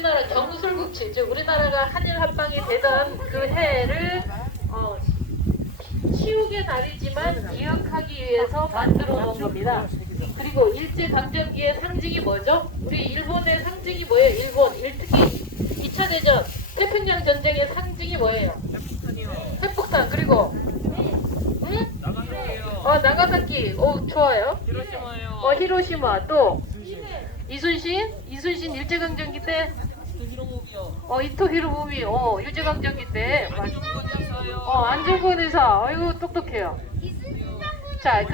우리나라 경술국치, 즉 우리나라가 한일 합방이 되던 그 해를 어, 치우게 날이지만 기억하기 위해서 만들어 놓은 겁니다. 그리고 일제 강점기의 상징이 뭐죠? 우리 일본의 상징이 뭐예요? 일본, 일- 특히 2차 대전 태평양 전쟁의 상징이 뭐예요? 핵폭탄 그리고 응? 어 나가사키 오 좋아요. 히로시마요. 어 히로시마 또 이순신 이순신 일제강점기 때. 어 이토 히로부미 어 안중근 의사요. 어 안중근 의사 아이고 똑똑해요. 자이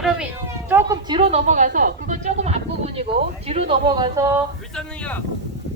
조금 뒤로 넘어가서 그건 조금 앞부분이고 뒤로 넘어가서.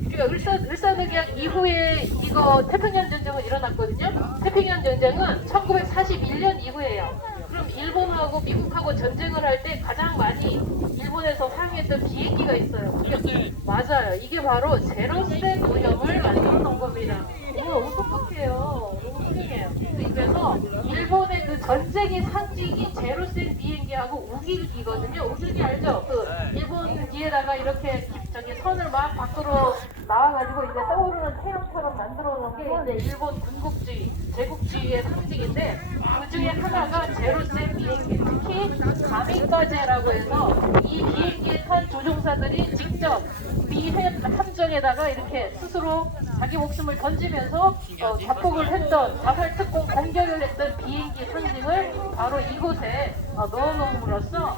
우리가 을사 을사늑약 이후에 이거 태평양 전쟁은 일어났거든요. 태평양 전쟁은 1941년 이후예요. 그럼 일본하고 미국하고 전쟁을 할 때 가장 많이 일본에서 사용했던 비행기가 있어요. 그게. 맞아요. 이게 바로 제로셋 오염을 만들어 놓은 겁니다. 이거 너무 똑똑해요. 너무 훌륭해요. 그래서 일본의 그 전쟁의 상징이 제로셋 비행기하고 우길기거든요. 우길기 알죠? 그 네. 일본 뒤에다가 이렇게 저기 선을 막 밖으로 나와가지고 이제 떠오르는 태양처럼 만들어 놓은 게 이제 일본 군국주의, 제국주의의 상징인데 그 중에 하나가 제로셋 비행기, 특히 가미까제라고 해서 이 비행기에 탄 조종사들이 직접 미 해- 함정에다가 이렇게 스스로 자기 목숨을 던지면서 어, 자폭을 했던 자살 특공 공격을 했던 비행기 상징을 바로 이곳에 어, 넣어놓음으로써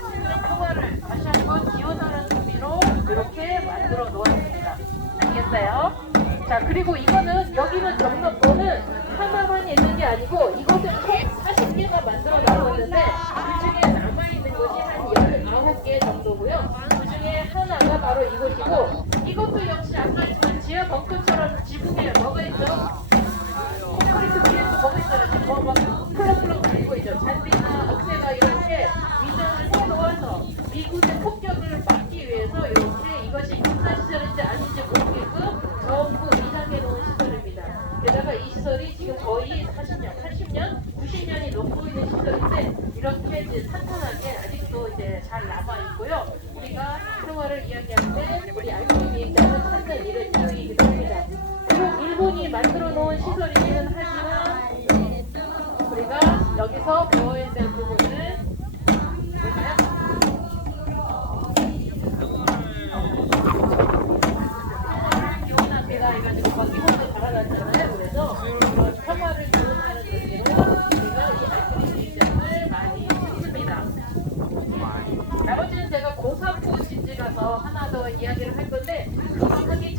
평화를 다시 한번 기원하는 의미로 이렇게 만들어 놓았습니다. 알겠어요? 자 그리고 이거는 여기는 경로권은 하나만 있는 게 아니고 이것은 총 40개가 만들어 나왔는데 그 중에 남아 있는 것이 한 19개 정도고요. 그 중에 하나가 바로 이곳이고 80년, 90년이 넘고 있는 시절인데 이렇게 탄탄하게 아직도 잘 남아 있고요. 우리가 평화를 이야기할 때 우리 알코올 비행자는 찾는 일은 이유이기도 합니다. 비록 일본이 만들어 놓은 시설이기는 하지만 우리가 여기서 배워야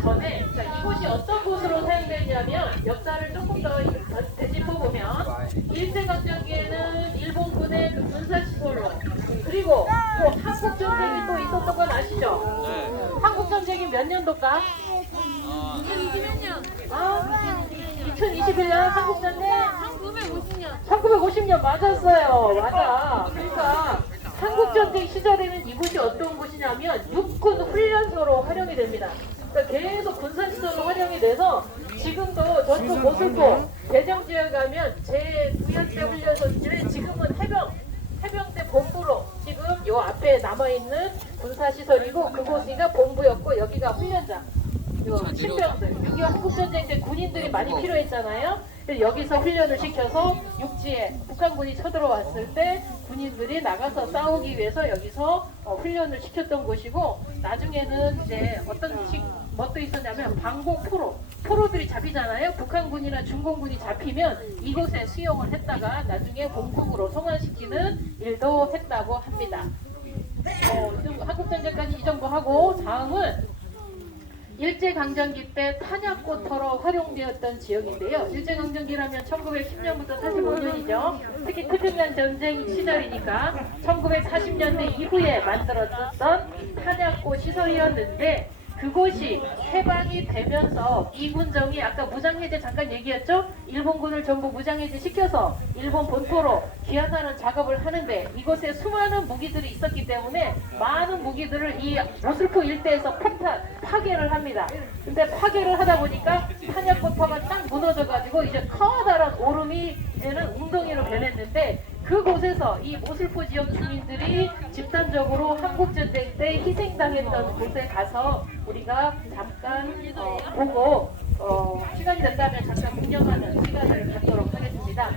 전에 자, 이곳이 어떤 곳으로 사용되냐면 역사를 조금 더 되짚어 보면 일제강점기에는 일본군의 그 군사시설로 그리고 또 한국전쟁이 또 있었던 건 아시죠? 네. 한국전쟁이 몇 년도일까? 아, 2021년, 아, 2021년 한국전쟁 1950년. 1950년 맞았어요. 맞아. 그러니까 한국전쟁 시절에는 이곳이 어떤 곳이냐면 육군 훈련소로 활용이 됩니다. 그러니까 계속 군사시설로 활용이 돼서 지금도 저쪽 모슬포 대정 지역 가면 제 9년대 훈련소인데 지금은 해병 해병대 본부로 지금 요 앞에 남아 있는 군사 시설이고 그곳이가 본부였고 여기가 훈련장. 요 신병들, 6.25 한국전쟁 때 군인들이 많이 필요했잖아요. 여기서 훈련을 시켜서 육지에 북한군이 쳐들어왔을 때 군인들이 나가서 싸우기 위해서 여기서 어, 훈련을 시켰던 곳이고 나중에는 이제 어떤 식 뭣도 있었냐면 방공 포로 포로들이 잡히잖아요. 북한군이나 중공군이 잡히면 이곳에 수용을 했다가 나중에 본국으로 송환시키는 일도 했다고 합니다. 어, 한국전쟁까지 이 정도 하고 다음은 일제강점기 때 탄약고터로 활용되었던 지역인데요. 일제강점기라면 1910년부터 45년이죠. 특히 태평양 전쟁 시절이니까 1940년대 이후에 만들어졌던 탄약고 시설이었는데 그곳이 해방이 되면서 이군정이 아까 무장해제 잠깐 얘기했죠? 일본군을 전부 무장해제 시켜서 일본 본토로 귀환하는 작업을 하는데 이곳에 수많은 무기들이 있었기 때문에 많은 무기들을 이 모슬포 일대에서 폭탄, 파괴를 합니다. 근데 파괴를 하다 보니까 탄약고터가 딱 무너져가지고 이제 커다란 오름이 이제는 웅덩이로 변했는데 그곳에서 이 모슬포 지역 주민들이 집단적으로 한국전쟁 때 희생당했던 곳에 가서 우리가 잠깐 어, 보고 어, 시간이 된다면 잠깐 구경하는 시간을 갖도록 하겠습니다.